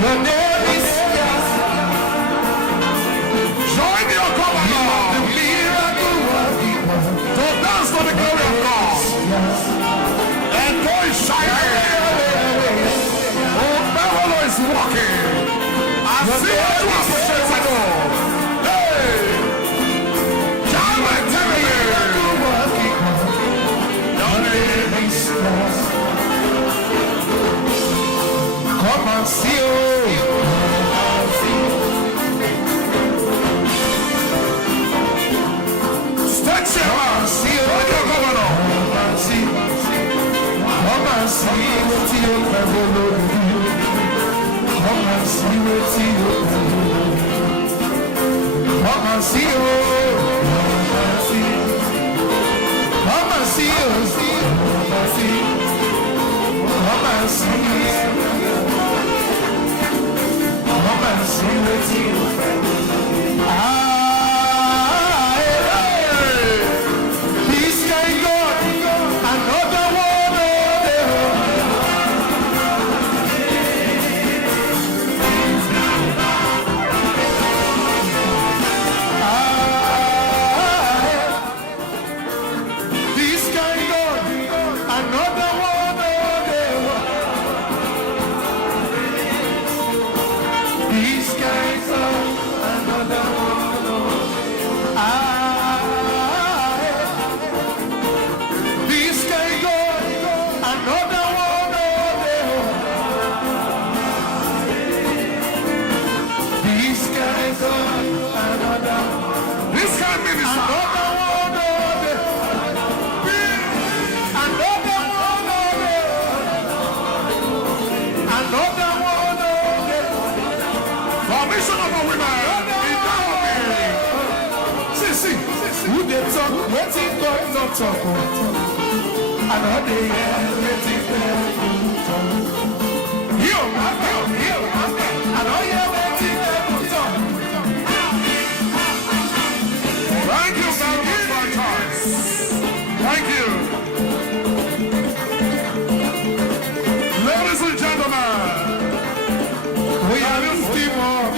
Your name is Join your covenant. the miracle working. To dance to the glory of God. And God is shining. Oh, Babylon is walking. I see what you appreciate it all. Hey! Jama Miracle working. Your name is come and see, oh. Stretch your hands. See your governor. Come and see what you have done. Come and see what you have done. Come and see, oh. Come and see, oh. Come and see. Come and see what you have done. This can go another one. This can go another one. This can go another one. This can go another one. This can go another one. This kind minister. Another one. Another one. Another one. Formation of a women. See, who they talk, waiting God not talk. Another year, waiting God talk. Here, another year, waiting God talk. Thank you very much, my choice. Thank you. Ladies and gentlemen, We are lifting up.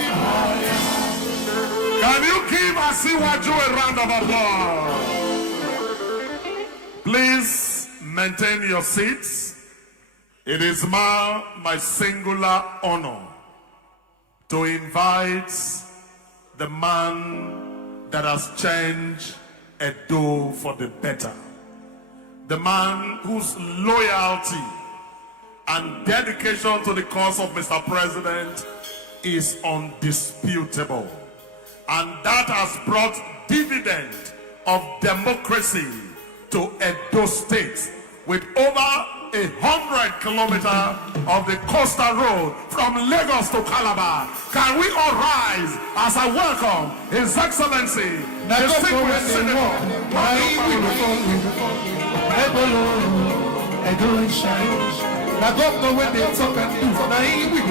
can you give Asiwaju a round of applause? Please maintain your seats. It is my singular honor to invite the man that has changed Edo for the better. The man whose loyalty and dedication to the cause of Mr. President is undisputable. And that has brought dividend of democracy to Edo State with over 100 kilometers of the coastal road from Lagos to Calabar. Can we all rise as I welcome His Excellency, the Distinguished Senator? Now governor when they talk and do, now he will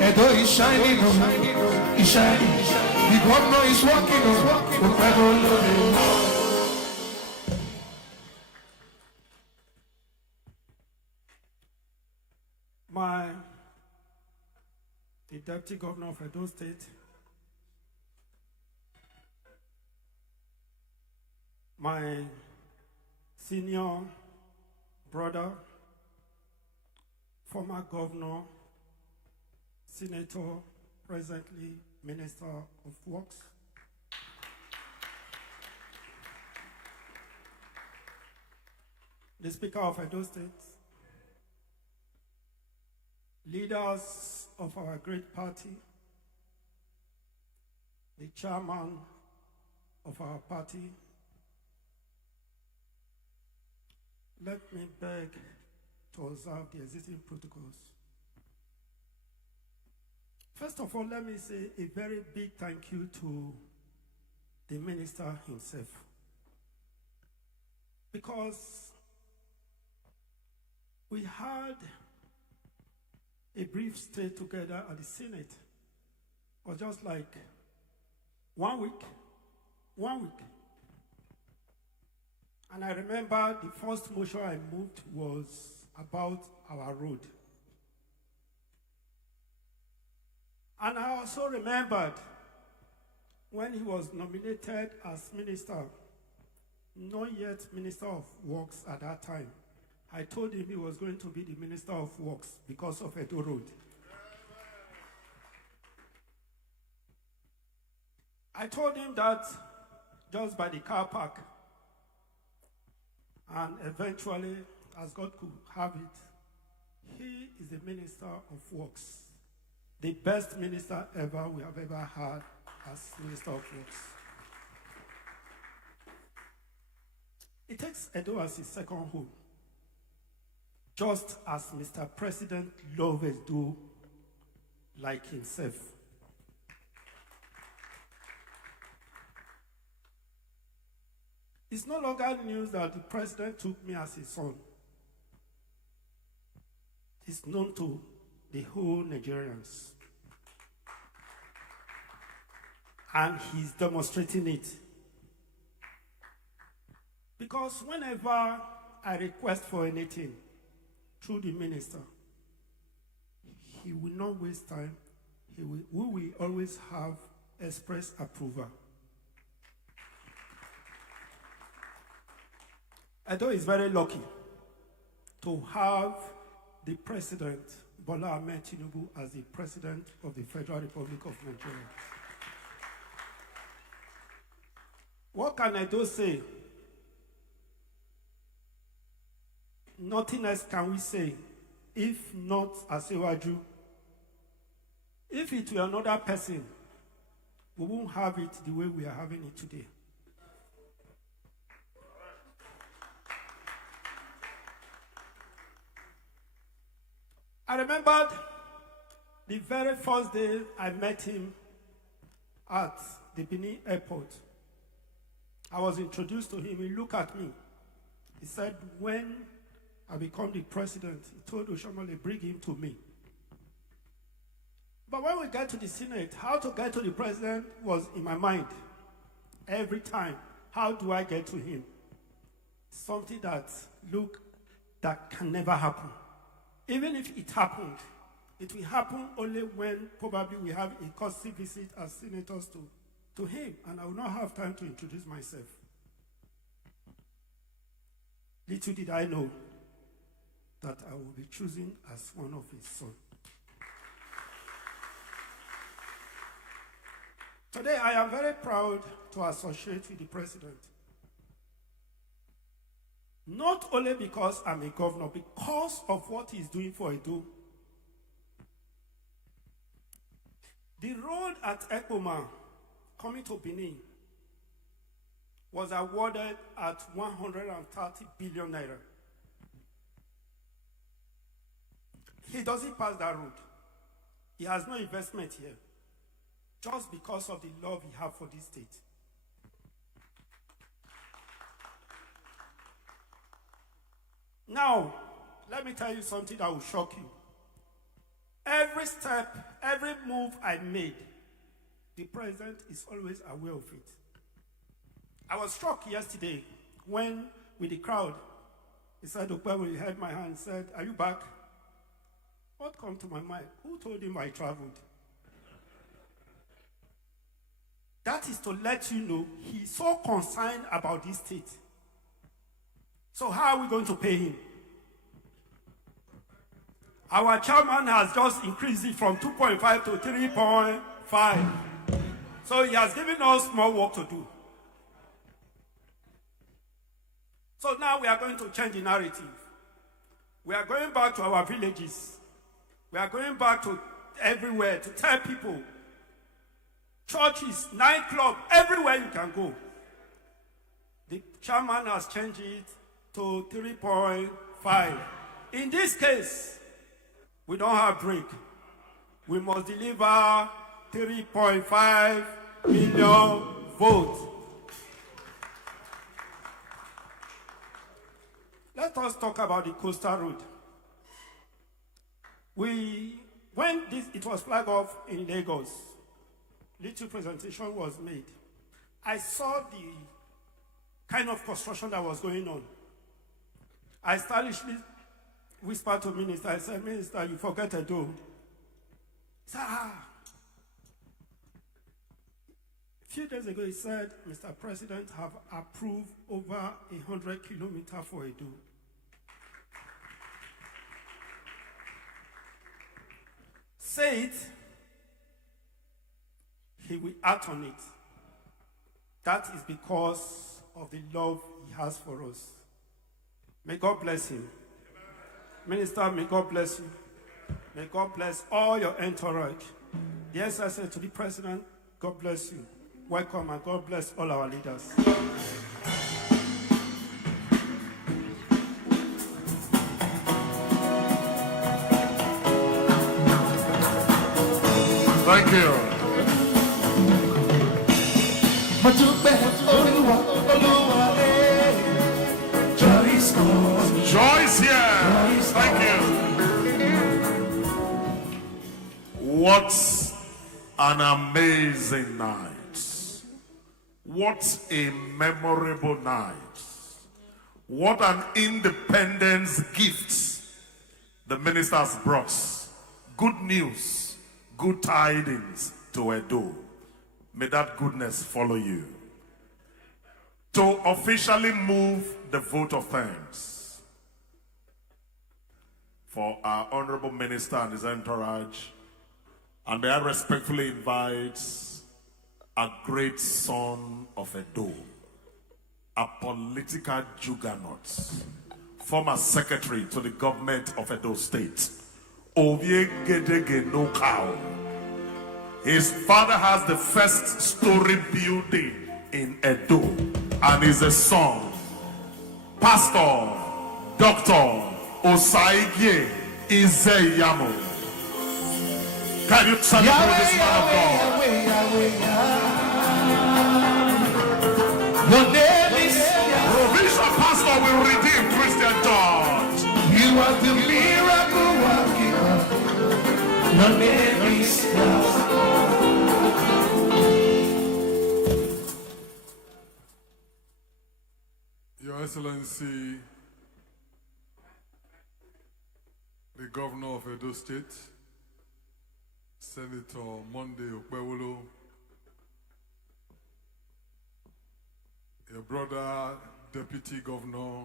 Edo is shining, he's shining. The governor is walking on. The Deputy Governor of Edo State, my senior brother, former governor, senator, presently Minister of Works, the Speaker of Edo State, leaders of our great party, the chairman of our party, let me beg to observe the existing protocols. First of all, let me say a very big thank you to the minister himself, because we had a brief stay together at the Senate. It was just like 1 week. And I remember the first motion I moved was about our road. And I also remembered when he was nominated as minister, not yet Minister of Works at that time. I told him he was going to be the Minister of Works because of EDO Road. I told him that just by the car park, and eventually, as God could have it, he is the Minister of Works, the best minister ever we have ever had as Minister of Works. He takes EDO as his second home, just as Mr. President always do, like himself. It's no longer news that the president took me as his son. It's known to the whole Nigerians. And he's demonstrating it. Because whenever I request for anything through the minister, he will not waste time. We will always have express approval. EDO is very lucky to have the president, Bola Ahmed Tinubu, as the president of the Federal Republic of Nigeria. What can EDO say? Nothing else can we say, if not Asewaju. If it were another person, we won't have it the way we are having it today. I remembered the very first day I met him at the Benin airport. I was introduced to him. He looked at me. He said, when I become the president, he told Oshiomhole, bring him to me. But when we get to the Senate, how to get to the president was in my mind. Every time, how do I get to him? Something that can never happen. Even if it happened, it will happen only when probably we have a courtesy visit as senators to him, and I will not have time to introduce myself. Little did I know that I will be chosen as one of his sons. Today, I am very proud to associate with the president. Not only because I'm a governor, because of what he's doing for EDO. The road at Ekpoma, coming to Benin, was awarded at 130 billion naira. He doesn't pass that road. He has no investment here, just because of the love he has for this state. Now, let me tell you something that will shock you. Every step, every move I made, the president is always aware of it. I was struck yesterday when, with the crowd, he said, Okpebholo, he held my hand and said, are you back? What came to my mind? Who told him I traveled? That is to let you know he's so concerned about this state. So how are we going to pay him? Our chairman has just increased it from 2.5 to 3.5. So he has given us more work to do. So now we are going to change the narrative. We are going back to our villages. We are going back to everywhere to tell people, churches, nightclub, everywhere you can go. The chairman has changed it to 3.5. In this case, we don't have break. We must deliver 3.5 million votes. Let us talk about the coastal road. When it was flagged off in Lagos, little presentation was made. I saw the kind of construction that was going on. I stylishly whispered to minister. I said, Minister, you forget EDO. He said, A few days ago, he said, Mr. President have approved over 100 kilometers for EDO. Say it, he will act on it. That is because of the love he has for us. May God bless him. Minister, may God bless you. May God bless all your entourage. Yes, I said to the president, God bless you. Welcome, and God bless all our leaders. Thank you. Joyce here. Thank you. What an amazing night. What a memorable night. What an independence gift the ministers brought. Good news, good tidings to Edo. May that goodness follow you. To officially move the vote of thanks for our honorable minister and his entourage, and may I respectfully invite a great son of Edo, a political juggernaut, former secretary to the government of Edo State, Ovie Gedege Nokao. His father has the first story building in Edo, and is a son, Pastor Dr. Osaigye Izeyamo. Can you celebrate this man of God? Your name is Provincial pastor will redeem Christian Church. You are the miracle working. Your name is Your Excellency, the Governor of Edo State, Senator Monday Okpewolo, your brother, Deputy Governor,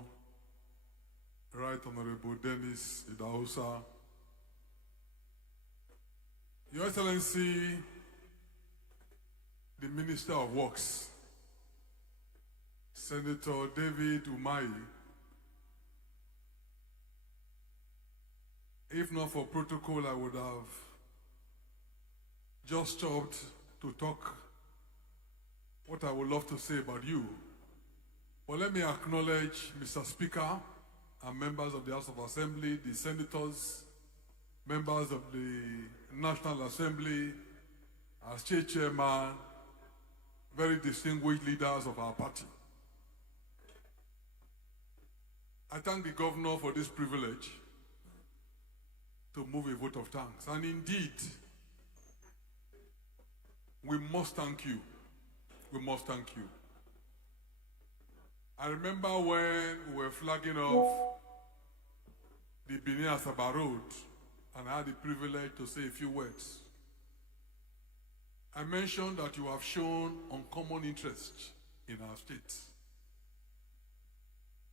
Right Honorable Dennis Idahosa, Your Excellency, the Minister of Works, Senator David Umahi. If not for protocol, I would have just stopped to talk what I would love to say about you. But let me acknowledge Mr. Speaker and members of the House of Assembly, the senators, members of the National Assembly, our state chairman, very distinguished leaders of our party. I thank the governor for this privilege to move a vote of thanks. And indeed, we must thank you. We must thank you. I remember when we were flagging off the Benin Asaba Road, and I had the privilege to say a few words. I mentioned that you have shown uncommon interest in our state.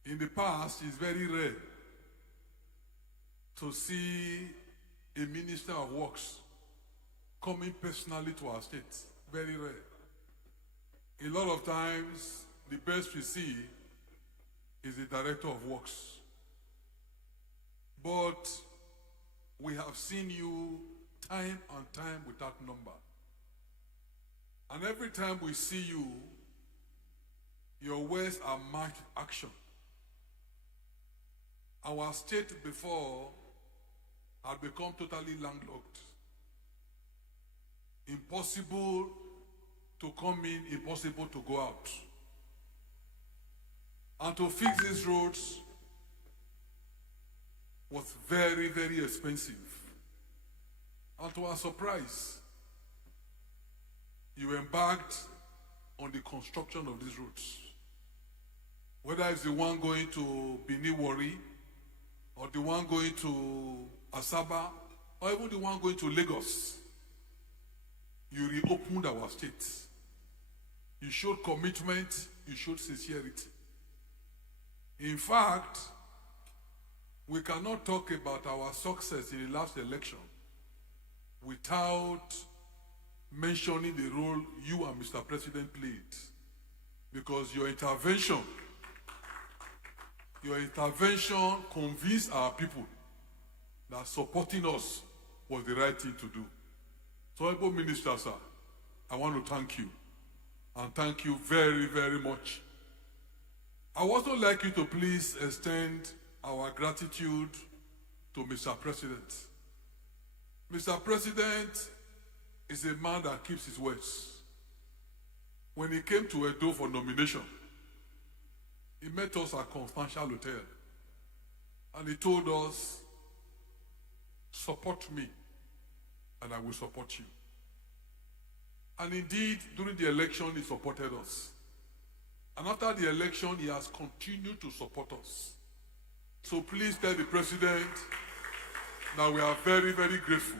In the past, it's very rare to see a minister of works coming personally to our state. Very rare. A lot of times, the best we see is the director of works. But we have seen you time and time without number. And every time we see you, your words are marked action. Our state before had become totally landlocked. Impossible to come in, impossible to go out. And to fix these roads was very, very expensive. And to our surprise, you embarked on the construction of these roads. Whether it's the one going to Benin Wari, or the one going to Asaba, or even the one going to Lagos, you reopened our state. You showed commitment, you showed sincerity. In fact, we cannot talk about our success in the last election without mentioning the role you and Mr. President played. Because your intervention convinced our people that supporting us was the right thing to do. So, Honorable Minister, sir, I want to thank you. And thank you very, very much. I would also like you to please extend our gratitude to Mr. President. Mr. President is a man that keeps his words. When he came to EDO for nomination, he met us at Constantial Hotel. And he told us, support me, and I will support you. And indeed, during the election, he supported us. And after the election, he has continued to support us. So please tell the president that we are very, very grateful.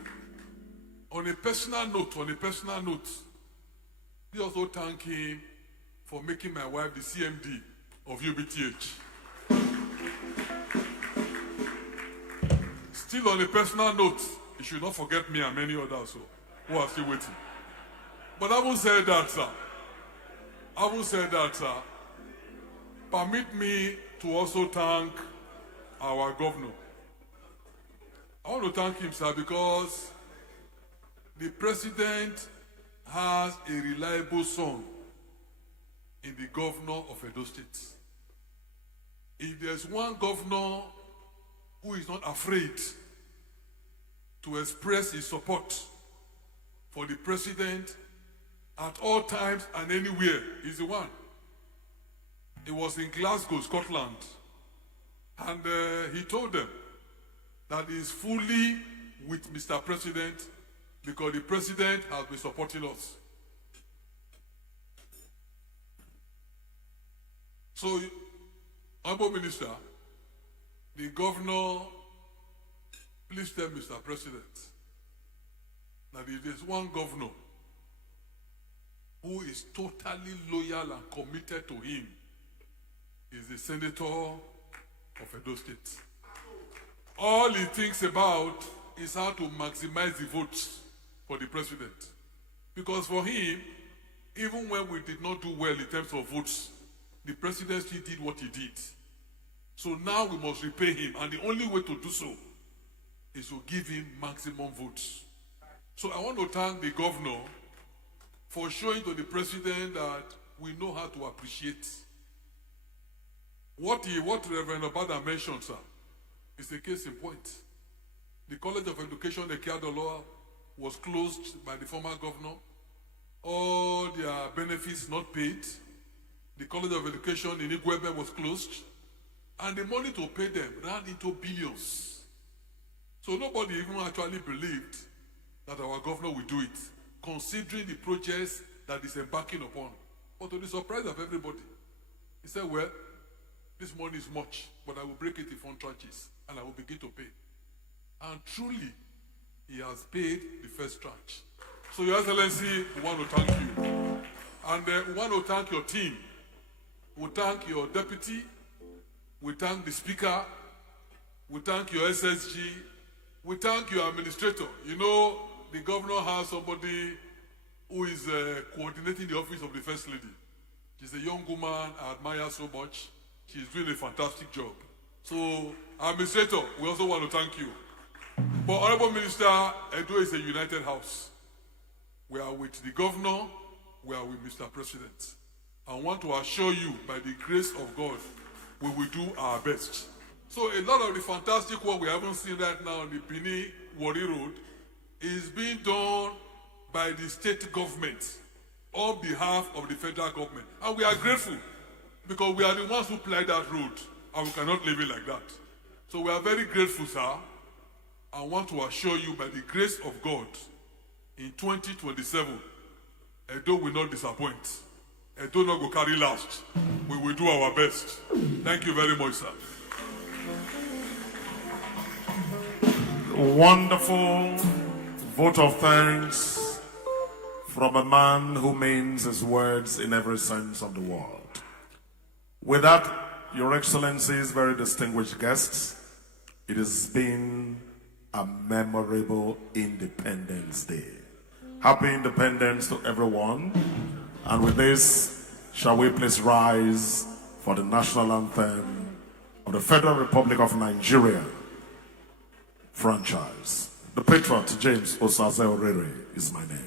On a personal note, we also thank him for making my wife the CMD of UBTH. Still on a personal note, you should not forget me and many others who are still waiting. But having said that, sir, permit me to also thank our governor. I want to thank him, sir, because the president has a reliable son in the governor of Edo State. If there's one governor who is not afraid to express his support for the president at all times and anywhere, he's the one. He was in Glasgow, Scotland, and he told them that he's fully with Mr. President because the president has been supporting us. So, Honorable Minister, the governor, please tell Mr. President that if there's one governor who is totally loyal and committed to him, is the senator of Edo State. All he thinks about is how to maximize the votes for the president. Because for him, even when we did not do well in terms of votes, the president still did what he did. So now we must repay him, and the only way to do so is to give him maximum votes. So I want to thank the governor for showing to the president that we know how to appreciate. What Reverend Obada mentioned, sir, is a case in point. The College of Education, the Kiadoloa, was closed by the former governor. All their benefits not paid. The College of Education in Igwebe was closed. And the money to pay them ran into billions. So nobody even actually believed that our governor would do it, considering the projects that he's embarking upon. But to the surprise of everybody, he said, well, this money is much, but I will break it in 4 tranches, and I will begin to pay. And truly, he has paid the first tranche. So, Your Excellency, we want to thank you. And we want to thank your team. We thank your deputy. We thank the speaker. We thank your SSG. We thank your administrator. You know, the governor has somebody who is coordinating the office of the First Lady. She's a young woman I admire so much. She's doing a fantastic job. So, administrator, we also want to thank you. But Honorable Minister, Edo is a united house. We are with the governor, we are with Mr. President. I want to assure you, by the grace of God, we will do our best. So a lot of the fantastic work we haven't seen right now on the Benin-Warri Road is being done by the state government on behalf of the federal government. And we are grateful because we are the ones who plied that road and we cannot leave it like that. So we are very grateful, sir. I want to assure you, by the grace of God, in 2027, Edo will not disappoint. Edo not go carry last. We will do our best. Thank you very much, sir. wonderful vote of thanks from a man who means his words in every sense of the word. With that, Your Excellencies, very distinguished guests, it has been a memorable Independence Day. Happy Independence to everyone. And with this, shall we please rise for the national anthem of the Federal Republic of Nigeria franchise. The Patriot James Osaze Orere is my name.